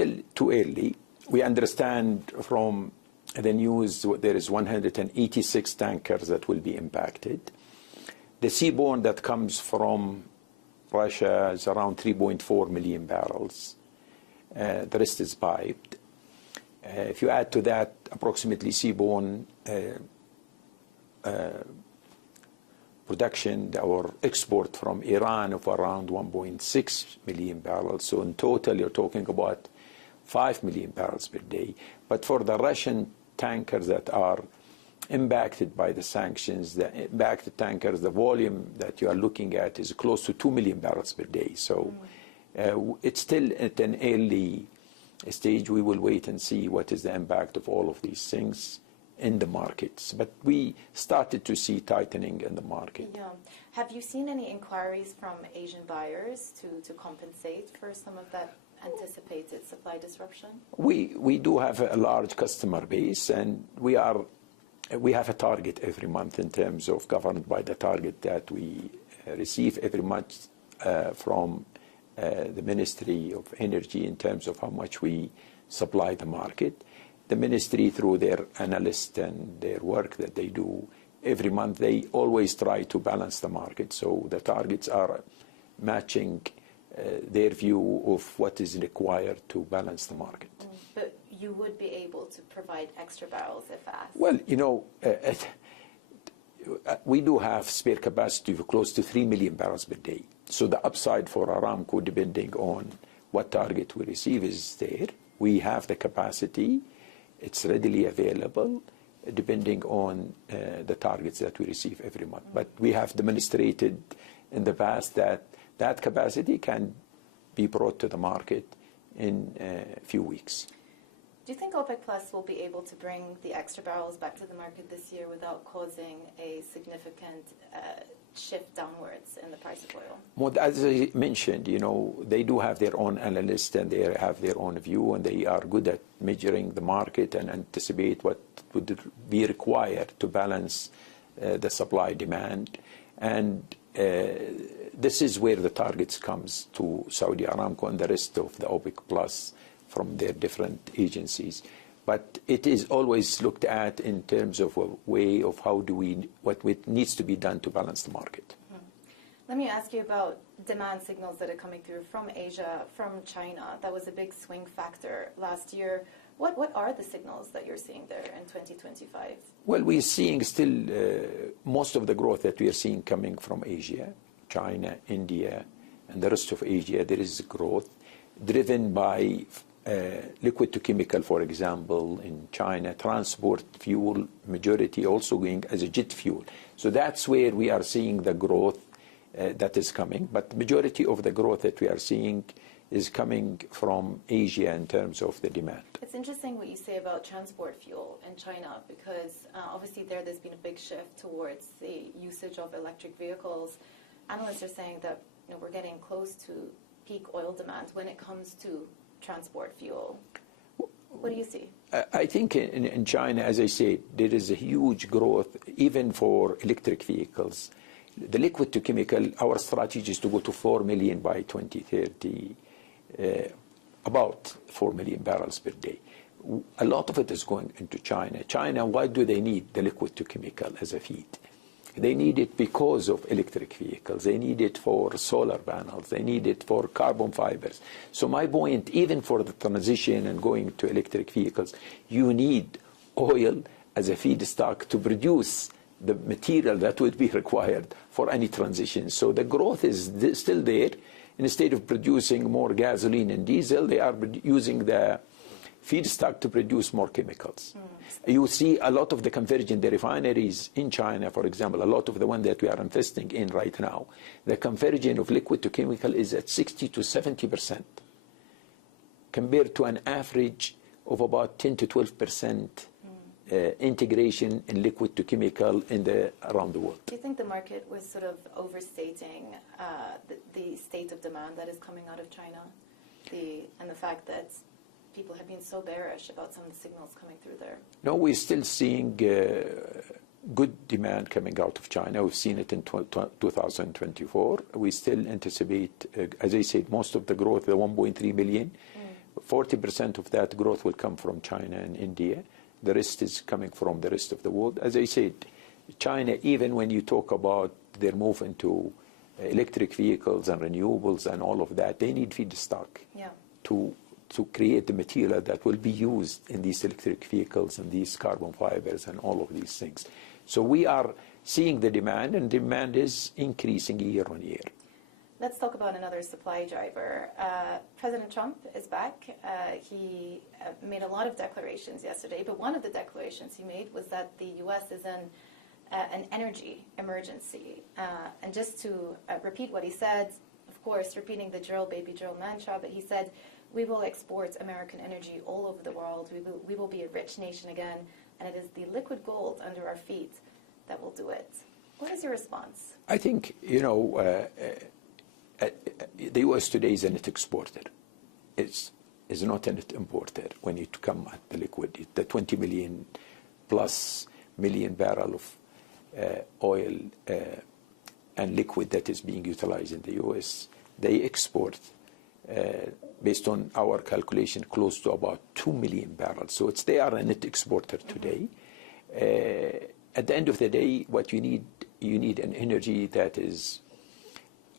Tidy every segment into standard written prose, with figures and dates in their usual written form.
still too early. We understand from the news there is 186 tankers that will be impacted. The seaborne that comes from Russia is around 3.4 million barrels. The rest is piped. If you add to that approximately seaborne production or export from Iran of around 1.6 million barrels. So in total, you're talking about 5 million barrels per day. But for the Russian tankers that are impacted by the sanctions, the impacted tankers, the volume that you are looking at is close to 2 million barrels per day. So it's still at an early stage. We will wait and see what is the impact of all of these things in the markets. But we started to see tightening in the market. Yeah. Have you seen any inquiries from Asian buyers to compensate for some of that anticipated supply disruption? We do have a large customer base, and we have a target every month in terms of governed by the target that we receive every month from the Ministry of Energy in terms of how much we supply the market. The ministry, through their analysts and their work that they do every month, they always try to balance the market. So the targets are matching their view of what is required to balance the market. But you would be able to provide extra barrels if asked? Well, you know, we do have spare capacity of close to 3 million barrels per day. So the upside for Aramco, depending on what target we receive, is there. We have the capacity. It's readily available, depending on the targets that we receive every month. But we have demonstrated in the past that that capacity can be brought to the market in a few weeks. Do you think OPEC Plus will be able to bring the extra barrels back to the market this year without causing a significant shift downwards in the price of oil? Well, as I mentioned, you know, they do have their own analysts and they have their own view, and they are good at measuring the market and anticipate what would be required to balance the supply demand. And this is where the targets comes to Saudi Aramco and the rest of the OPEC Plus from their different agencies. But it is always looked at in terms of a way of what needs to be done to balance the market. Let me ask you about demand signals that are coming through from Asia, from China. That was a big swing factor last year. What are the signals that you're seeing there in 2025? Well, we're seeing still most of the growth that we are seeing coming from Asia, China, India, and the rest of Asia. There is growth driven by liquid to chemical, for example, in China, transport fuel, majority also going as a jet fuel. So that's where we are seeing the growth that is coming. But the majority of the growth that we are seeing is coming from Asia in terms of the demand. It's interesting what you say about transport fuel in China, because obviously there's been a big shift towards the usage of electric vehicles. Analysts are saying that we're getting close to peak oil demand when it comes to transport fuel. What do you see? I think in China, as I said, there is a huge growth even for electric vehicles. The liquid to chemical, our strategy is to go to 4 million by 2030, about 4 million barrels per day. A lot of it is going into China. China, why do they need the liquid to chemical as a feed? They need it because of electric vehicles. They need it for solar panels. They need it for carbon fibers. So my point, even for the transition and going to electric vehicles, you need oil as a feedstock to produce the material that would be required for any transition. So the growth is still there. Instead of producing more gasoline and diesel, they are using the feedstock to produce more chemicals. You see a lot of the conversion, the refineries in China, for example, a lot of the one that we are investing in right now, the conversion of liquid to chemical is at 60 to 70%, compared to an average of about 10 to 12% integration in liquid to chemical around the world. Do you think the market was sort of overstating the state of demand that is coming out of China, and the fact that people have been so bearish about some of the signals coming through there? No, we're still seeing good demand coming out of China. We've seen it in 2024. We still anticipate, as I said, most of the growth, the 1.3 billion, 40% of that growth will come from China and India. The rest is coming from the rest of the world. As I said, China, even when you talk about their move into electric vehicles and renewables and all of that, they need feedstock to create the material that will be used in these electric vehicles and these carbon fibers and all of these things. So we are seeing the demand, and demand is increasing year on year. Let's talk about another supply driver. President Trump is back. He made a lot of declarations yesterday, but one of the declarations he made was that the U.S. is in an energy emergency. And just to repeat what he said, of course, repeating the drill, baby drill mantra, but he said, we will export American energy all over the world. We will be a rich nation again, and it is the liquid gold under our feet that will do it. What is your response? I think, the U.S. today is a net exporter. It's not a net importer when you come at the liquid. The 20 million plus million barrel of oil and liquid that is being utilized in the U.S., they export, based on our calculation, close to about 2 million barrels. So they are a net exporter today. At the end of the day, what you need an energy that is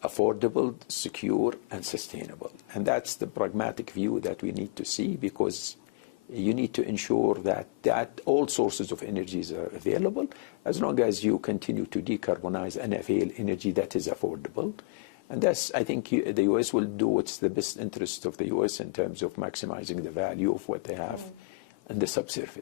affordable, secure, and sustainable. And that's the pragmatic view that we need to see, because you need to ensure that all sources of energies are available, as long as you continue to decarbonize and avail energy that is affordable. And that's, I think, the U.S. will do what's the best interest of the U.S. in terms of maximizing the value of what they have in the subsurface.